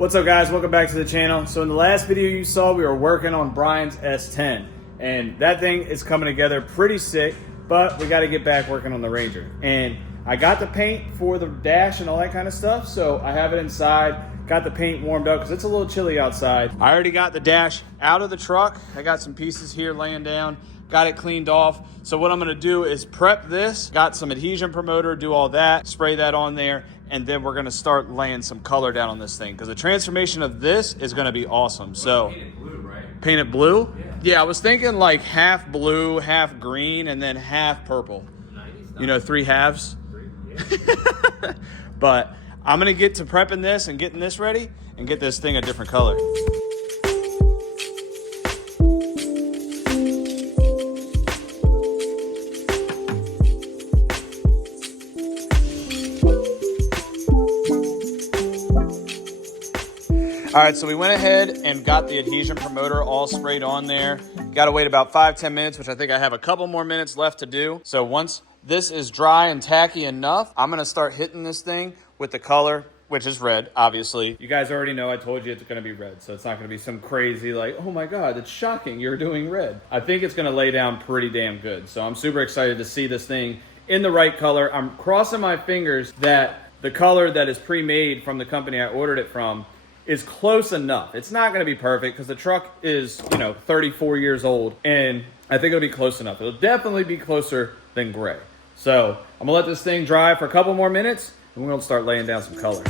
What's up, guys? Welcome back to the channel. So in the last video you saw, we were working on Brian's S10, and that thing is coming together pretty sick, but we got to get back working on the Ranger. And I got the paint for the dash and all that kind of stuff, so I have it inside, got the paint warmed up because it's a little chilly outside. I already got the dash out of the truck. I got some pieces here laying down, got it cleaned off. So what I'm gonna do is prep this, got some adhesion promoter, do all that, spray that on there, and then we're gonna start laying some color down on this thing because the transformation of this is gonna be awesome. So painted blue, right? Painted blue? Yeah, I was thinking like half blue, half green, and then half purple. Nice. You know, 3 halves. Yeah. But I'm gonna get to prepping this and getting this ready and get this thing a different color. All right, so we went ahead and got the adhesion promoter all sprayed on there. Got to wait about 5-10 minutes, which I think I have a couple more minutes left to do. So once this is dry and tacky enough, I'm gonna start hitting this thing with the color, which is red, obviously. You guys already know I told you it's gonna be red, so it's not gonna be some crazy like, oh my God, it's shocking, you're doing red. I think it's gonna lay down pretty damn good. So I'm super excited to see this thing in the right color. I'm crossing my fingers that the color that is pre-made from the company I ordered it from is close enough. It's not gonna be perfect because the truck is, 34 years old, and I think it'll be close enough. It'll definitely be closer than gray. So I'm gonna let this thing dry for a couple more minutes, and we're gonna start laying down some color.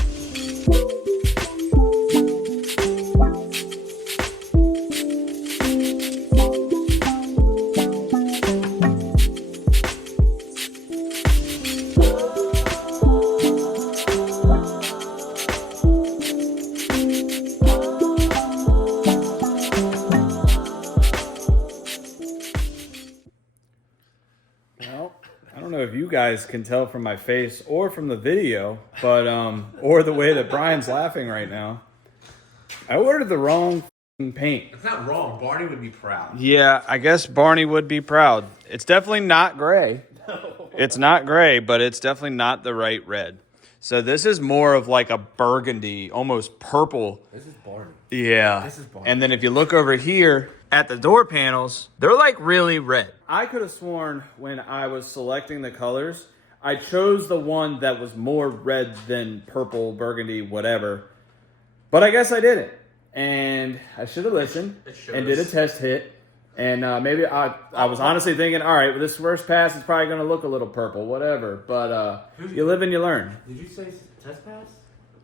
I don't know if you guys can tell from my face or from the video, but or the way that Brian's laughing right now. I ordered the wrong paint. It's not wrong. Barney would be proud. Yeah, I guess Barney would be proud. It's definitely not gray. No. It's not gray, but it's definitely not the right red. So this is more of like a burgundy, almost purple. This is Barney. Yeah. This is Barney. And then if you look over here at the door panels, they're like really red. I could have sworn when I was selecting the colors, I chose the one that was more red than purple, burgundy, whatever. But I guess I didn't. And I should have listened and did a test hit. And maybe I was honestly thinking, all right, well, this first pass is probably going to look a little purple, whatever. But you live and you learn. Did you say test pass?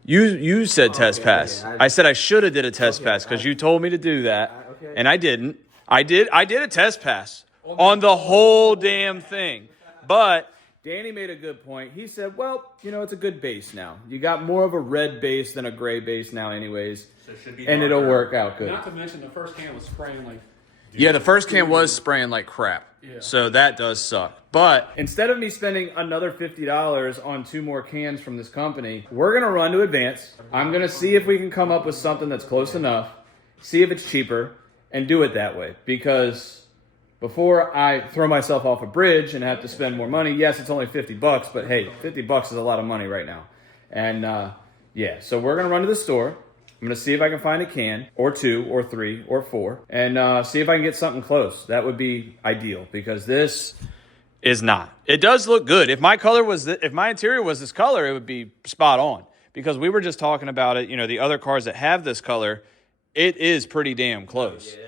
You said test pass. Okay. I said I should have did a test pass because you told me to do that, and I didn't. I did a test pass on the whole damn thing. But Danny made a good point. He said, well, it's a good base now. You got more of a red base than a gray base now anyways, So it should be and it'll work out good. Not to mention the first can was spraying like... Yeah, the first can was spraying like crap. Yeah. So that does suck. But instead of me spending another $50 on 2 more cans from this company, we're going to run to Advance. I'm going to see if we can come up with something that's close enough, see if it's cheaper, and do it that way. Because before I throw myself off a bridge and have to spend more money, yes, it's only $50, but hey, $50 is a lot of money right now. And yeah, so we're going to run to the store. I'm going to see if I can find a can, or 2, or 3, or 4, and see if I can get something close. That would be ideal, because this is not. It does look good. If my color was, if my interior was this color, it would be spot on. Because we were just talking about it, the other cars that have this color, it is pretty damn close. Yeah,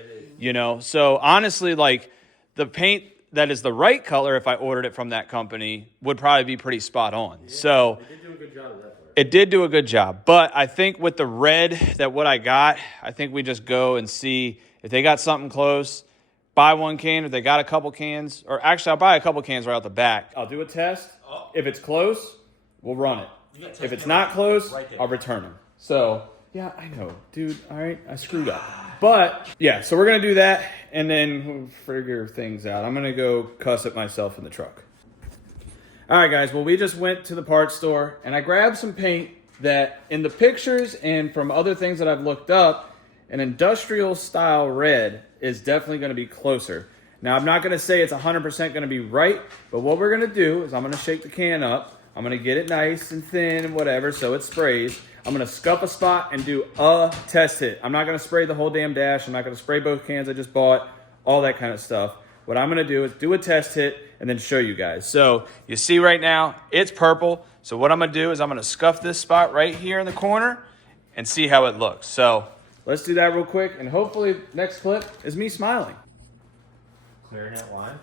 it is. So honestly, like, the paint that is the right color, if I ordered it from that company, would probably be pretty spot on. Yeah, so they did do a good job of that. It did do a good job, but I think with the red that what I got, I think we just go and see if they got something close, buy 1 can, if they got a couple cans, or actually I'll buy a couple cans right out the back. I'll do a test. If it's close, we'll run it. If it's not close, I'll return them. So, yeah, I know, dude, all right, I screwed up. But, yeah, so we're going to do that, and then we'll figure things out. I'm going to go cuss at myself in the truck. All right, guys, well, we just went to the parts store, and I grabbed some paint that in the pictures and from other things that I've looked up, an industrial style red is definitely going to be closer. Now, I'm not going to say it's 100% going to be right, but what we're going to do is I'm going to shake the can up. I'm going to get it nice and thin and whatever so it sprays. I'm gonna scuff a spot and do a test hit. I'm not gonna spray the whole damn dash. I'm not gonna spray both cans I just bought, all that kind of stuff. What I'm gonna do is do a test hit and then show you guys. So you see right now, it's purple. So what I'm gonna do is I'm gonna scuff this spot right here in the corner and see how it looks. So let's do that real quick, and hopefully next clip is me smiling. Clearing that line.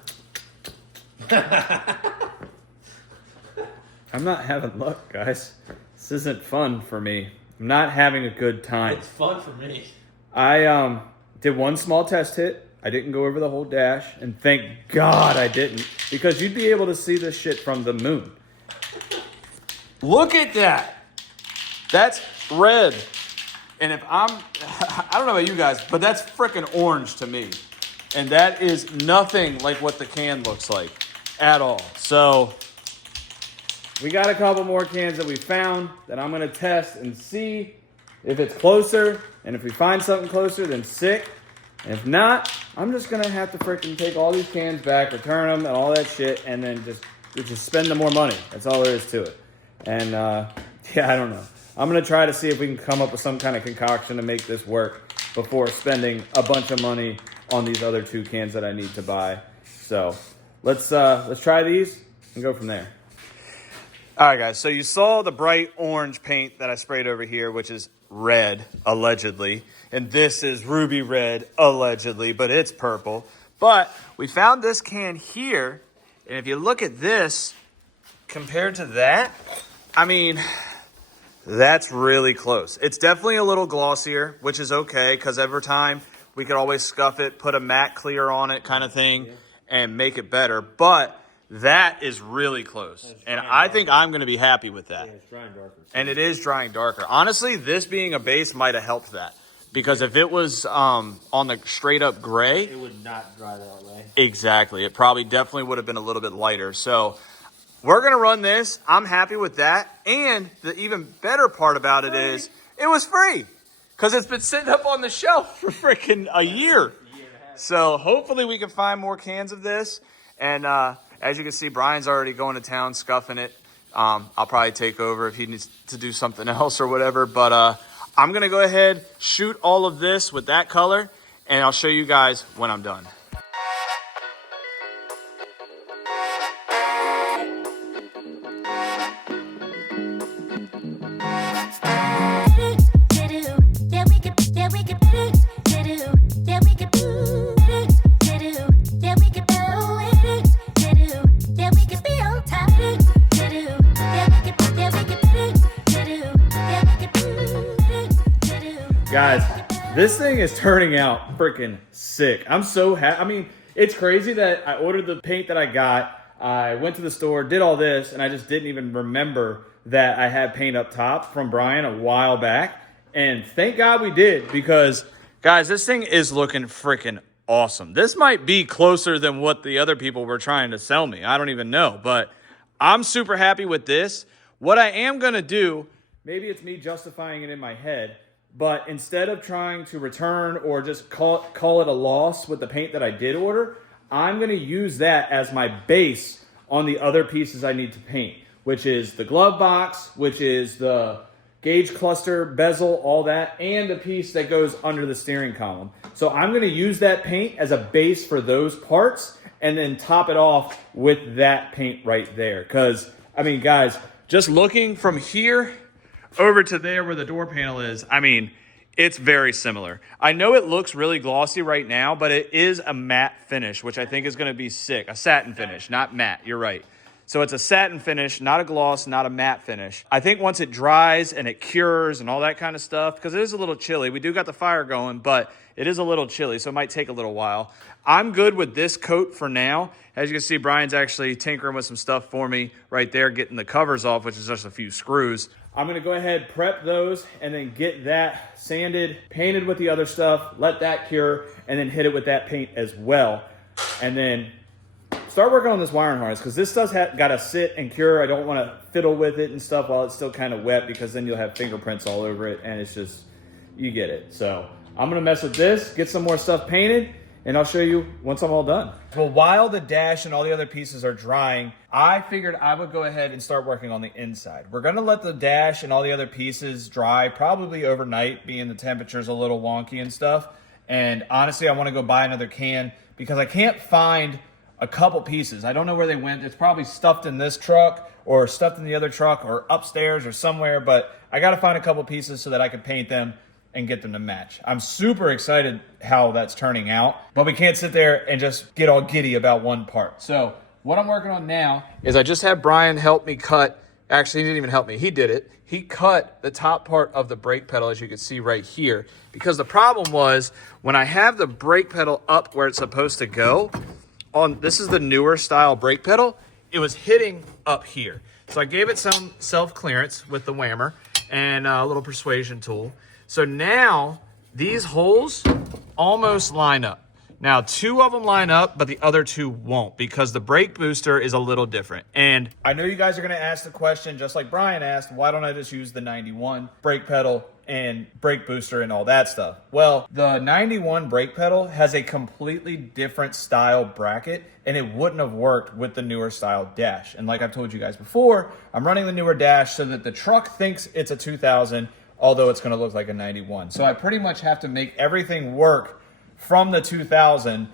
I'm not having luck, guys. This isn't fun for me. I'm not having a good time. It's fun for me. I did one small test hit. I didn't go over the whole dash, and thank God I didn't, because you'd be able to see this shit from the moon. Look at that. That's red. And if I don't know about you guys, but that's freaking orange to me. And that is nothing like what the can looks like at all. So we got a couple more cans that we found that I'm gonna test and see if it's closer. And if we find something closer, then sick. And if not, I'm just gonna have to freaking take all these cans back, return them, and all that shit, and then just spend the more money. That's all there is to it. And yeah, I don't know. I'm gonna try to see if we can come up with some kind of concoction to make this work before spending a bunch of money on these other 2 cans that I need to buy. So let's try these and go from there. All right, guys. So you saw the bright orange paint that I sprayed over here, which is red, allegedly. And this is ruby red, allegedly, but it's purple. But we found this can here, and if you look at this compared to that, I mean, that's really close. It's definitely a little glossier, which is okay, because every time we could always scuff it, put a matte clear on it kind of thing, and make it better. But that is really close. And I think I'm going to be happy with that. Yeah, it's drying darker. And it is drying darker. Honestly, this being a base might have helped that. Because if it was on the straight up gray, It would not dry that way. exactly, it probably definitely would have been a little bit lighter. So we're going to run this. I'm happy with that. And the even better part about it is it was free. Because it's been sitting up on the shelf for freaking a year. So hopefully we can find more cans of this. And as you can see, Brian's already going to town scuffing it. I'll probably take over if he needs to do something else or whatever. But I'm going to go ahead, shoot all of this with that color, and I'll show you guys when I'm done. Guys, this thing is turning out freaking sick. I'm so happy. I mean, it's crazy that I ordered the paint that I got. I went to the store, did all this, and I just didn't even remember that I had paint up top from Brian a while back. And thank God we did, because, guys, this thing is looking freaking awesome. This might be closer than what the other people were trying to sell me. I don't even know, but I'm super happy with this. What I am going to do, maybe it's me justifying it in my head, but instead of trying to return or just call it a loss with the paint that I did order, I'm going to use that as my base on the other pieces I need to paint, which is the glove box, which is the gauge cluster, bezel, all that, and a piece that goes under the steering column. So I'm going to use that paint as a base for those parts and then top it off with that paint right there. Because, I mean, guys, just looking from here over to there where the door panel is, I mean, it's very similar. I know it looks really glossy right now, but it is a matte finish, which I think is going to be sick. A satin finish, not matte. You're right. So it's a satin finish, not a gloss, not a matte finish. I think once it dries and it cures and all that kind of stuff, because it is a little chilly. We do got the fire going, but it is a little chilly, so it might take a little while. I'm good with this coat for now. As you can see, Brian's actually tinkering with some stuff for me right there, getting the covers off, which is just a few screws. I'm going to go ahead, prep those, and then get that sanded, painted with the other stuff, let that cure, and then hit it with that paint as well. And then start working on this wiring harness, because this stuff's got to sit and cure. I don't want to fiddle with it and stuff while it's still kind of wet, because then you'll have fingerprints all over it, and it's just, you get it. So I'm going to mess with this, get some more stuff painted, and I'll show you once I'm all done. Well, while the dash and all the other pieces are drying, I figured I would go ahead and start working on the inside. We're gonna let the dash and all the other pieces dry probably overnight, being the temperature's a little wonky and stuff. And honestly, I wanna go buy another can because I can't find a couple pieces. I don't know where they went. It's probably stuffed in this truck or stuffed in the other truck or upstairs or somewhere, but I gotta find a couple pieces so that I can paint them and get them to match. I'm super excited how that's turning out, but we can't sit there and just get all giddy about one part. So what I'm working on now is I just had Brian help me cut. Actually, he didn't even help me. He did it. He cut the top part of the brake pedal, as you can see right here, because the problem was when I have the brake pedal up where it's supposed to go, this is the newer style brake pedal, it was hitting up here. So I gave it some self-clearance with the whammer and a little persuasion tool. So now these holes almost line up. Now, 2 of them line up, but the other 2 won't because the brake booster is a little different. And I know you guys are gonna ask the question, just like Brian asked, why don't I just use the 91 brake pedal and brake booster and all that stuff? Well, the 91 brake pedal has a completely different style bracket and it wouldn't have worked with the newer style dash. And like I've told you guys before, I'm running the newer dash so that the truck thinks it's a 2000, although it's gonna look like a 91. So I pretty much have to make everything work from the 2000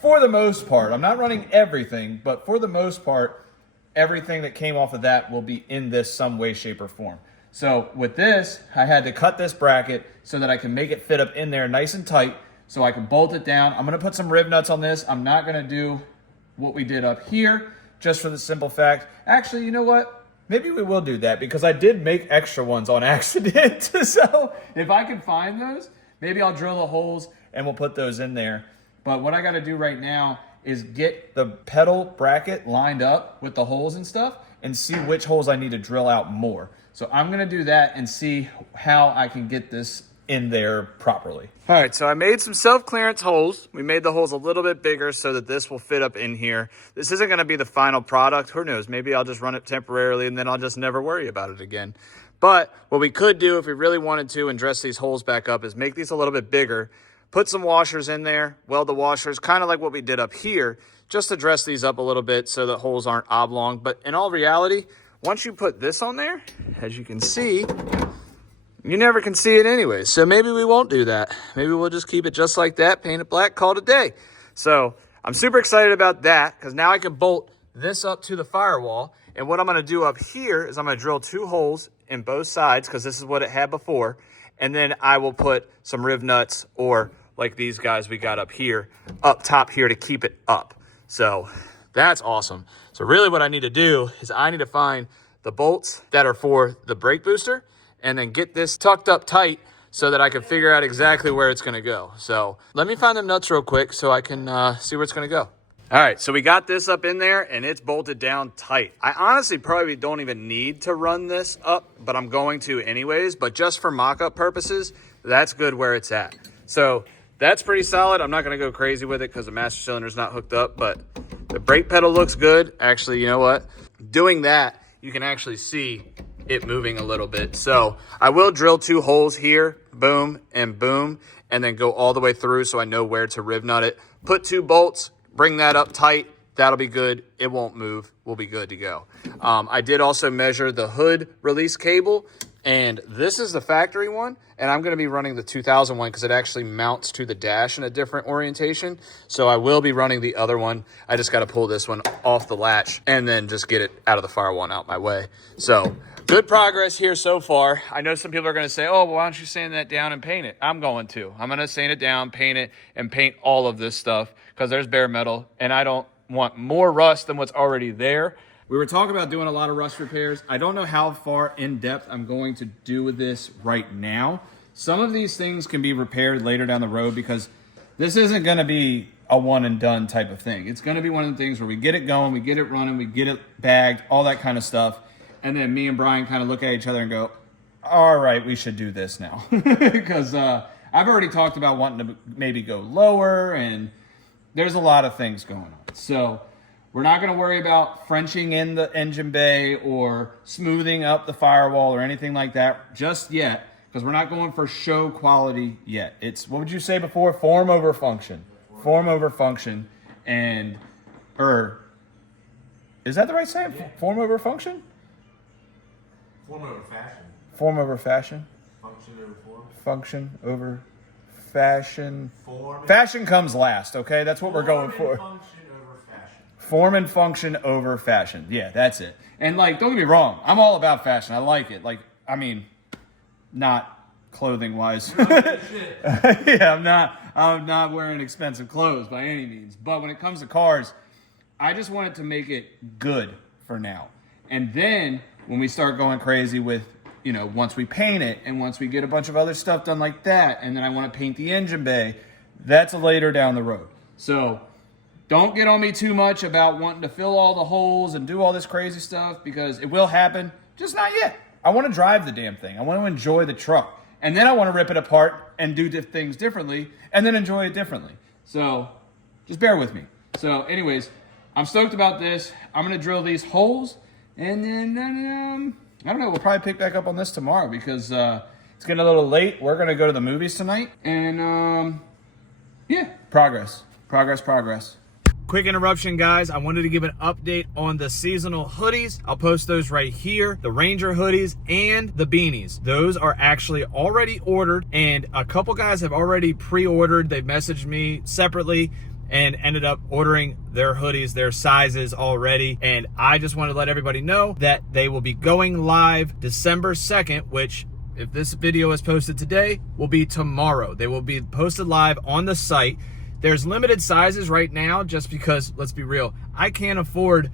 for the most part. I'm not running everything, but for the most part, everything that came off of that will be in this some way, shape, or form. So with this, I had to cut this bracket so that I can make it fit up in there nice and tight so I can bolt it down. I'm gonna put some rib nuts on this. I'm not gonna do what we did up here just for the simple fact. Actually, you know what? Maybe we will do that because I did make extra ones on accident. So if I can find those, maybe I'll drill the holes and we'll put those in there. But what I gotta do right now is get the pedal bracket lined up with the holes and stuff and see which holes I need to drill out more. So I'm gonna do that and see how I can get this in there properly. All right, so I made some self-clearance holes. We made the holes a little bit bigger so that this will fit up in here. This isn't gonna be the final product. Who knows, maybe I'll just run it temporarily and then I'll just never worry about it again. But what we could do if we really wanted to and dress these holes back up is make these a little bit bigger, put some washers in there, weld the washers, kind of like what we did up here, just to dress these up a little bit so the holes aren't oblong. But in all reality, once you put this on there, as you can see, you never can see it anyway. So maybe we won't do that. Maybe we'll just keep it just like that, paint it black, call it a day. So I'm super excited about that because now I can bolt this up to the firewall. And what I'm gonna do up here is I'm gonna drill 2 holes in both sides because this is what it had before. And then I will put some rib nuts or like these guys we got up here, up top here to keep it up. So that's awesome. So really what I need to do is I need to find the bolts that are for the brake booster and then get this tucked up tight so that I can figure out exactly where it's gonna go. So let me find them nuts real quick so I can see where it's gonna go. All right, so we got this up in there and it's bolted down tight. I honestly probably don't even need to run this up, but I'm going to anyways. But just for mock-up purposes, that's good where it's at. So that's pretty solid. I'm not gonna go crazy with it because the master cylinder's not hooked up, but the brake pedal looks good. Actually, you know what? Doing that, you can actually see it moving a little bit. So I will drill 2 holes here, boom and boom, and then go all the way through so I know where to rib nut it. Put 2 bolts, bring that up tight. That'll be good. It won't move. We'll be good to go. I did also measure the hood release cable, and this is the factory one, and I'm gonna be running the 2000 one because it actually mounts to the dash in a different orientation. So I will be running the other one. I just gotta pull this one off the latch and then just get it out of the firewall and out my way. So good progress here so far. I know some people are gonna say, oh, well, why don't you sand that down and paint it? I'm going to. I'm gonna sand it down, paint it, and paint all of this stuff because there's bare metal and I don't want more rust than what's already there. We were talking about doing a lot of rust repairs. I don't know how far in depth I'm going to do with this right now. Some of these things can be repaired later down the road because this isn't gonna be a one and done type of thing. It's gonna be one of the things where we get it going, we get it running, we get it bagged, all that kind of stuff. And then me and Brian kind of look at each other and go, all right, we should do this now. Because I've already talked about wanting to maybe go lower and there's a lot of things going on. So we're not going to worry about Frenching in the engine bay or smoothing up the firewall or anything like that just yet, because we're not going for show quality yet. It's, what would you say before? Form over function. Form over function. And, is that the right saying? Yeah. Form over function? Form over fashion. Form over fashion? Function over form. Function over fashion. Form. Fashion comes last, okay? That's what we're going for. Function over fashion. Form and function over fashion. Yeah, that's it. And like, don't get me wrong, I'm all about fashion. I like it. Like, I mean, not clothing wise. Yeah, I'm not wearing expensive clothes by any means. But when it comes to cars, I just wanted to make it good for now. And then when we start going crazy with, you know, once we paint it and once we get a bunch of other stuff done like that, and then I want to paint the engine bay, that's later down the road. So don't get on me too much about wanting to fill all the holes and do all this crazy stuff, because it will happen, just not yet. I want to drive the damn thing. I want to enjoy the truck. And then I want to rip it apart and do things differently and then enjoy it differently. So just bear with me. So anyways, I'm stoked about this. I'm going to drill these holes, and then I don't know, we'll probably pick back up on this tomorrow, because it's getting a little late. We're going to go to the movies tonight. And yeah, progress. Quick interruption, guys. I wanted to give an update on the seasonal hoodies. I'll post those right here. The Ranger hoodies and the beanies. Those are actually already ordered, and a couple guys have already pre-ordered. They've messaged me separately and ended up ordering their hoodies, their sizes already. And I just want to let everybody know that they will be going live December 2nd, which, if this video is posted today, will be tomorrow. They will be posted live on the site. There's limited sizes right now, just because, let's be real, I can't afford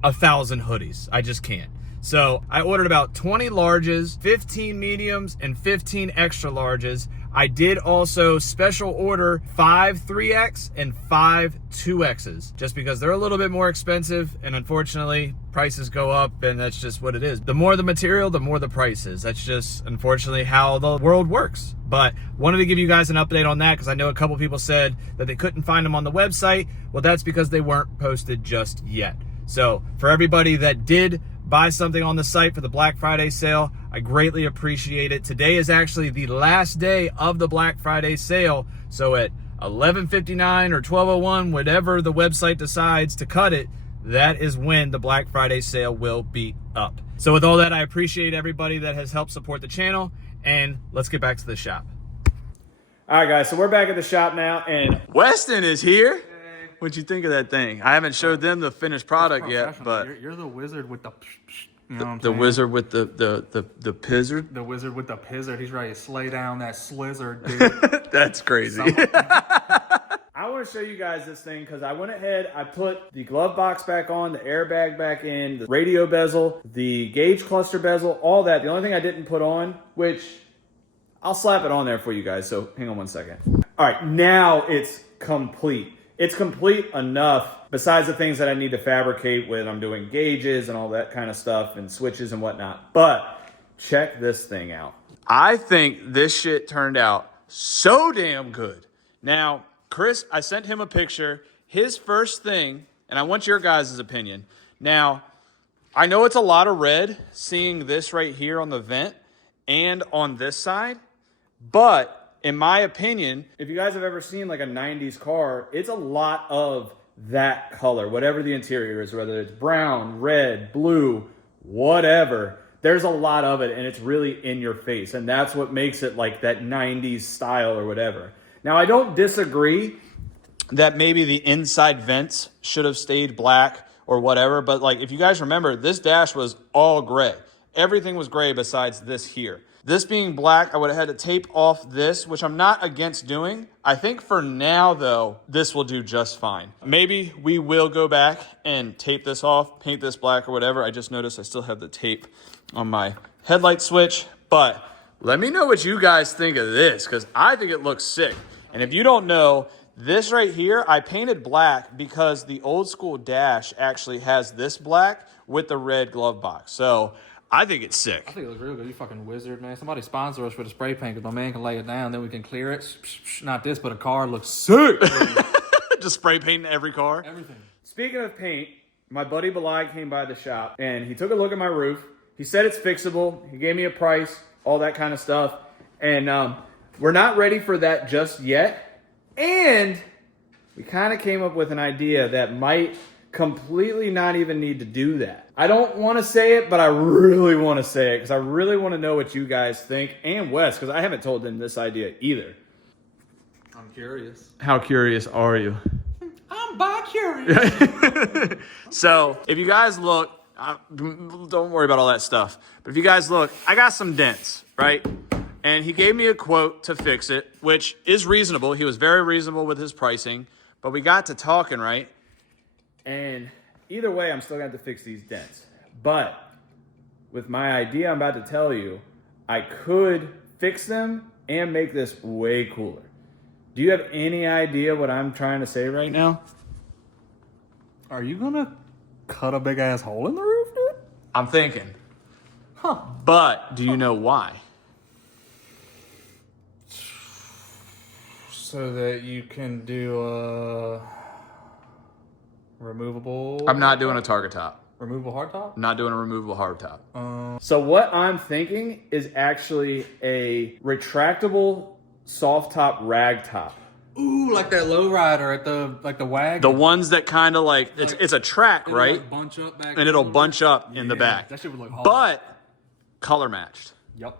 1,000 hoodies. I just can't. So I ordered about 20 larges, 15 mediums, and 15 extra larges. I did also special order 5 3X and 5 2Xs, just because they're a little bit more expensive, and unfortunately prices go up, and that's just what it is. The more the material, the more the prices. That's just unfortunately how the world works. But wanted to give you guys an update on that, because I know a couple people said that they couldn't find them on the website. Well, that's because they weren't posted just yet. So for everybody that did buy something on the site for the Black Friday sale, I greatly appreciate it. Today is actually the last day of the Black Friday sale. So at 11:59 or 12:01, whatever the website decides to cut it, that is when the Black Friday sale will be up. So with all that, I appreciate everybody that has helped support the channel, and let's get back to the shop. All right, guys, so we're back at the shop now, and Weston is here. What'd you think of that thing? I haven't showed them the finished product yet, but you're the wizard with the, you know what I'm the saying? wizard with the pizzard. The wizard with the pizzard. He's ready to slay down that slizzard, dude. That's crazy. I want to show you guys this thing, because I went ahead, I put the glove box back on, the airbag back in, the radio bezel, the gauge cluster bezel, all that. The only thing I didn't put on, which I'll slap it on there for you guys, so hang on one second. All right, now it's complete. It's complete enough, besides the things that I need to fabricate when I'm doing gauges and all that kind of stuff and switches and whatnot. But check this thing out. I think this shit turned out so damn good. Now, Chris, I sent him a picture. His first thing, and I want your guys' opinion. Now, I know it's a lot of red seeing this right here on the vent and on this side, but in my opinion, if you guys have ever seen like a 90s car, it's a lot of that color, whatever the interior is, whether it's brown, red, blue, whatever. There's a lot of it, and it's really in your face, and that's what makes it like that 90s style or whatever. Now, I don't disagree that maybe the inside vents should have stayed black or whatever, but like if you guys remember, this dash was all gray. Everything was gray besides this here. This being black, I would have had to tape off this, which I'm not against doing. I think for now, though, this will do just fine. Maybe we will go back and tape this off, paint this black or whatever. I just noticed I still have the tape on my headlight switch. But let me know what you guys think of this, because I think it looks sick. And if you don't know, this right here, I painted black because the old school dash actually has this black with the red glove box. So I think it's sick. I think it looks real good. You fucking wizard, man. Somebody sponsor us for the spray paint, because my man can lay it down, then we can clear it. Not this, but a car looks sick. Just spray painting every car. Everything. Speaking of paint, my buddy Belai came by the shop, and he took a look at my roof. He said it's fixable. He gave me a price, all that kind of stuff. And we're not ready for that just yet. And we kind of came up with an idea that might completely not even need to do that. I don't want to say it, but I really want to say it because I really want to know what you guys think, and Wes, because I haven't told them this idea either. I'm curious. How curious are you? I'm bi-curious. So if you guys look, don't worry about all that stuff. But if you guys look, I got some dents, right? And he gave me a quote to fix it, which is reasonable. He was very reasonable with his pricing. But we got to talking, right? And either way, I'm still going to have to fix these dents. But with my idea I'm about to tell you, I could fix them and make this way cooler. Do you have any idea what I'm trying to say right now? Are you gonna cut a big ass hole in the roof, dude? I'm thinking. Huh. But do you know why? So that you can do a removable. I'm not doing a target top. Removable hardtop? I'm not doing a removable hardtop. So what I'm thinking is actually a retractable soft top rag top. Ooh, like that lowrider at the wagon. The ones that kind of like it's a track, It'll, right? like, bunch up back And it'll forward. bunch up in the back. That shit would look hard. But color matched. Yep.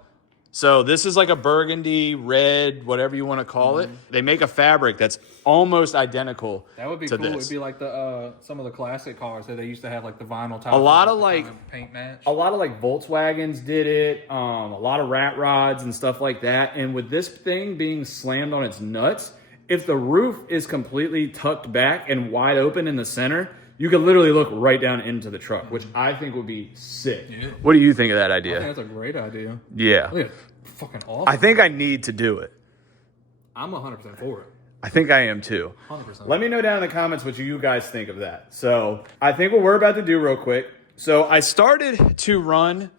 So this is like a burgundy, red, whatever you want to call it. They make a fabric that's almost identical That would be to cool. this. It'd be like the some of the classic cars that they used to have like the vinyl top. A lot to of like kind of paint match. a lot of like Volkswagens did it. A lot of rat rods and stuff like that. And with this thing being slammed on its nuts, if the roof is completely tucked back and wide open in the center, you could literally look right down into the truck, which I think would be sick. Yeah. What do you think of that I idea? think that's a great idea. Yeah. Look at fucking awesome. I think I need to do it. I'm 100% for it. I think I am too. 100%. Let me know down in the comments what you guys think of that. So I think what we're about to do real quick. So I started to run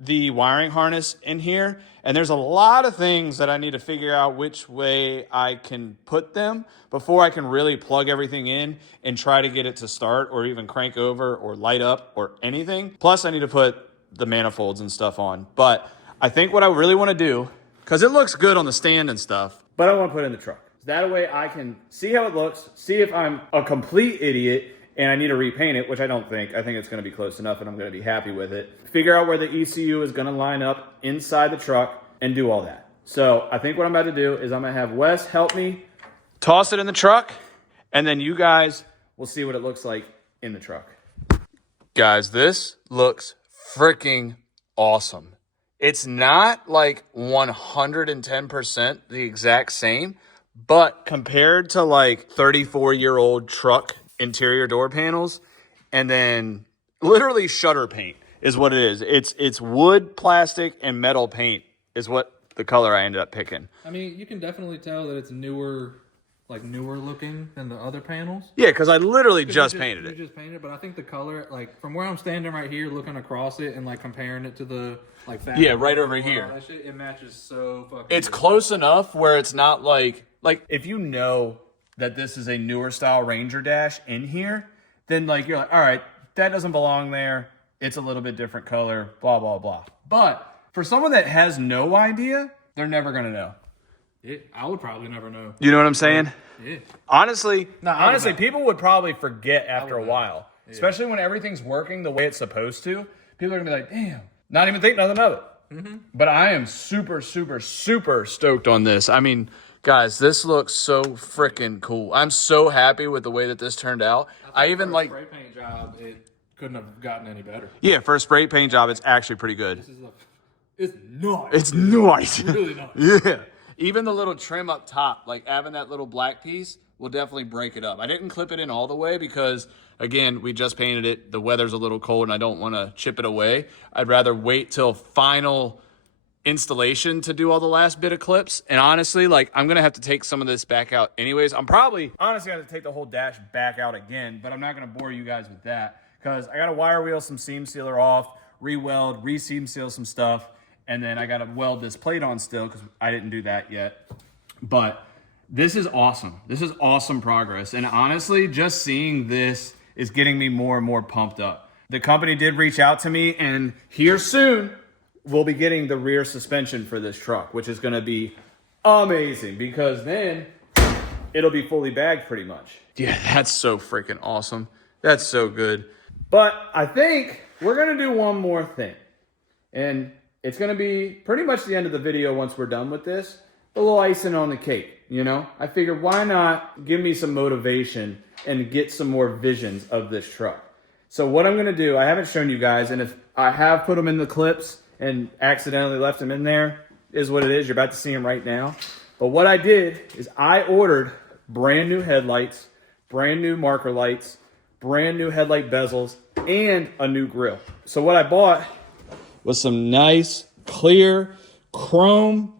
the wiring harness in here, and there's a lot of things that I need to figure out which way I can put them before I can really plug everything in and try to get it to start or even crank over or light up or anything. Plus I need to put the manifolds and stuff on. But I think what I really want to do, because it looks good on the stand and stuff, but I want to put it in the truck. That way I can see how it looks, see if I'm a complete idiot and I need to repaint it, which I don't think. I think it's going to be close enough and I'm going to be happy with it. Figure out where the ECU is going to line up inside the truck and do all that. So I think what I'm about to do is I'm going to have Wes help me toss it in the truck, and then you guys will see what it looks like in the truck. Guys, this looks freaking awesome. It's not like 110% the exact same, but compared to like 34-year-old truck interior door panels, and then literally shutter paint is what it is. It's wood, plastic, and metal paint is what the color I ended up picking. I mean, you can definitely tell that it's newer looking than the other panels. Yeah, because I literally just painted You it. just painted it, but I think the color, like from where I'm standing right here, looking across it and like comparing it to the like fabric, Yeah, right over here. that shit, it matches so fucking. It's good. close enough where it's not like if you know that this is a newer style Ranger dash in here, then like you're like, all right, that doesn't belong there. It's a little bit different color, blah, blah, blah. But for someone that has no idea, they're never going to know. I would probably never know. You know what I'm saying? Yeah. Honestly, I would people would probably forget after a know. while, especially when everything's working the way it's supposed to. People are going to be like, damn, not even think nothing of it. Mm-hmm. But I am super, super, super stoked on this. I mean, guys, this looks so freaking cool. I'm so happy with the way that this turned out. I even like spray paint job. It couldn't have gotten any better. Yeah, for a spray paint job, it's actually pretty good. It's nice. It's nice. Really nice. Yeah. Even the little trim up top, like having that little black piece, will definitely break it up. I didn't clip it in all the way because, again, we just painted it. The weather's a little cold and I don't want to chip it away. I'd rather wait till final installation to do all the last bit of clips. And honestly, like, I'm going to have to take some of this back out anyways. I'm probably honestly going to take the whole dash back out again, but I'm not going to bore you guys with that because I got to wire wheel some seam sealer off, re-weld, re-seam seal some stuff, and then I got to weld this plate on still because I didn't do that yet. But this is awesome. This is awesome progress. And honestly, just seeing this is getting me more and more pumped up. The company did reach out to me, and here soon, we'll be getting the rear suspension for this truck, which is going to be amazing because then it'll be fully bagged pretty much. Yeah, that's so freaking awesome. That's so good. But I think we're going to do one more thing. And it's going to be pretty much the end of the video once we're done with this. A little icing on the cake, you know? I figured why not give me some motivation and get some more visions of this truck. So what I'm going to do, I haven't shown you guys, and if I have put them in the clips and accidentally left them in there, is what it is. You're about to see them right now. But what I did is I ordered brand new headlights, brand new marker lights, brand new headlight bezels, and a new grill. So what I bought was some nice, clear, chrome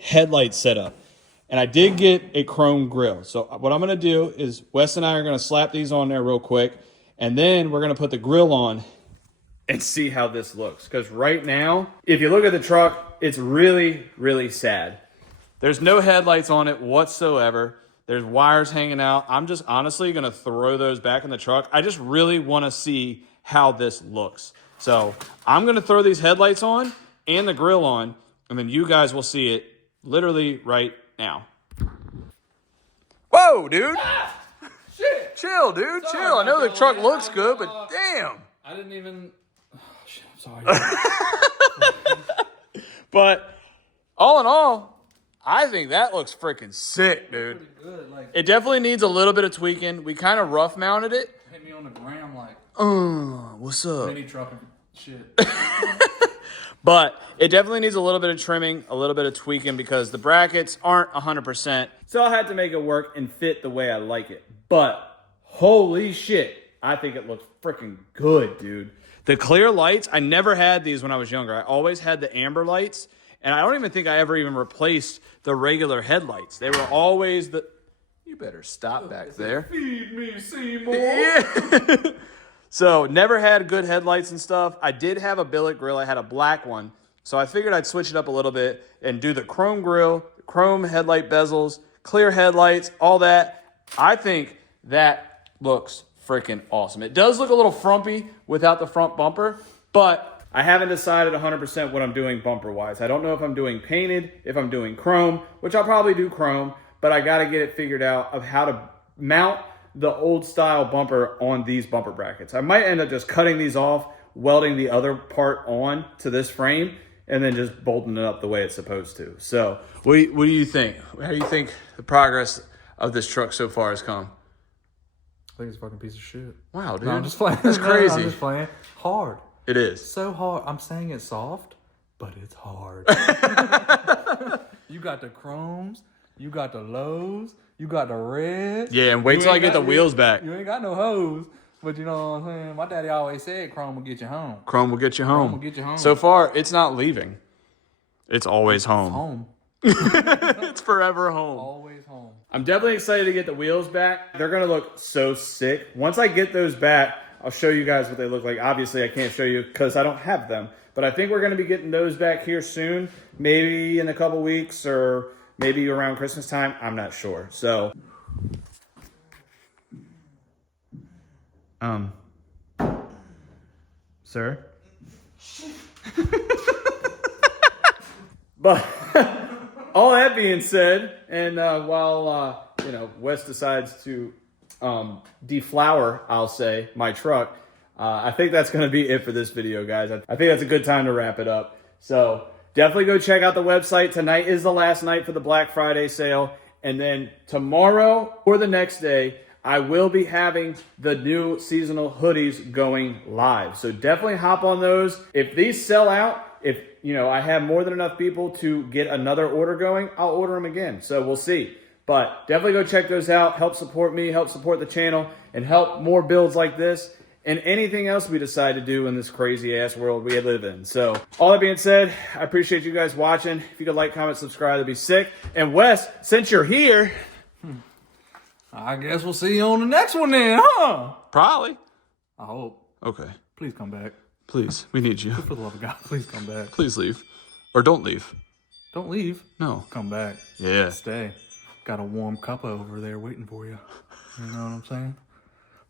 headlight setup. And I did get a chrome grill. So what I'm going to do is Wes and I are going to slap these on there real quick. And then we're going to put the grill on and see how this looks. Because right now, if you look at the truck, it's really, really sad. There's no headlights on it whatsoever. There's wires hanging out. I'm just honestly going to throw those back in the truck. I just really want to see how this looks. So I'm going to throw these headlights on and the grill on, and then you guys will see it literally right now. Whoa, dude. Ah, shit. Chill, dude. Sorry, Chill. I know the bro. truck looks good, but damn. I didn't even... Oh, shit, I'm sorry. But all in all, I think that looks freaking sick, dude. Pretty good. Like, It definitely needs a little bit of tweaking. We kind of rough mounted it. hit me on the gram like What's up? mini truck and shit. But it definitely needs a little bit of trimming, a little bit of tweaking because the brackets aren't 100%. So I had to make it work and fit the way I like it. But holy shit, I think it looks freaking good, dude. The clear lights, I never had these when I was younger. I always had the amber lights, and I don't even think I ever even replaced the regular headlights. They were always the... You better stop back there. Feed me, Seymour. Yeah. So never had good headlights and stuff. I did have a billet grill. I had a black one. So I figured I'd switch it up a little bit and do the chrome grill, chrome headlight bezels, clear headlights, all that. I think that looks freaking awesome. It does look a little frumpy without the front bumper, but I haven't decided 100% what I'm doing bumper-wise. I don't know if I'm doing painted, if I'm doing chrome, which I'll probably do chrome, but I got to get it figured out of how to mount the old style bumper on these bumper brackets. I might end up just cutting these off, welding the other part on to this frame, and then just bolting it up the way it's supposed to. So what do you think? How do you think the progress of this truck so far has come? I think it's a fucking piece of shit. Wow, dude. No, I'm just playing. That's crazy. I'm just playing. Hard. It is. So hard. I'm saying it's soft, but it's hard. You got the chromes. You got the lows. You got the reds. Yeah, and wait till I get the wheels back. You ain't got no hose. But you know what I'm saying? My daddy always said chrome will get you home. Chrome will get you home. Chrome will get you home. So far, it's not leaving. It's always home. Home. It's forever home. Always home. I'm definitely excited to get the wheels back. They're going to look so sick. Once I get those back, I'll show you guys what they look like. Obviously, I can't show you because I don't have them. But I think we're going to be getting those back here soon. Maybe in a couple weeks or maybe around Christmas time. I'm not sure. So, sir? But all that being said, and while Wes decides to deflower, I'll say, my truck, I think that's going to be it for this video, guys. I think that's a good time to wrap it up. So definitely go check out the website. Tonight is the last night for the Black Friday sale. And then tomorrow or the next day, I will be having the new seasonal hoodies going live. So definitely hop on those. If these sell out, if I have more than enough people to get another order going, I'll order them again. So we'll see. But definitely go check those out. Help support me, help support the channel, and help more builds like this and anything else we decide to do in this crazy ass world we live in. So all that being said, I appreciate you guys watching. If you could like, comment, subscribe, that'd be sick. And Wes, since you're here, I guess we'll see you on the next one then, huh? probably. I hope. Okay. Please come back. Please, we need you. For the love of God, please come back. Please leave. Or don't leave. Don't leave. No. Come back. Yeah. Stay. Got a warm cuppa over there waiting for you. You know what I'm saying?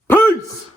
Peace!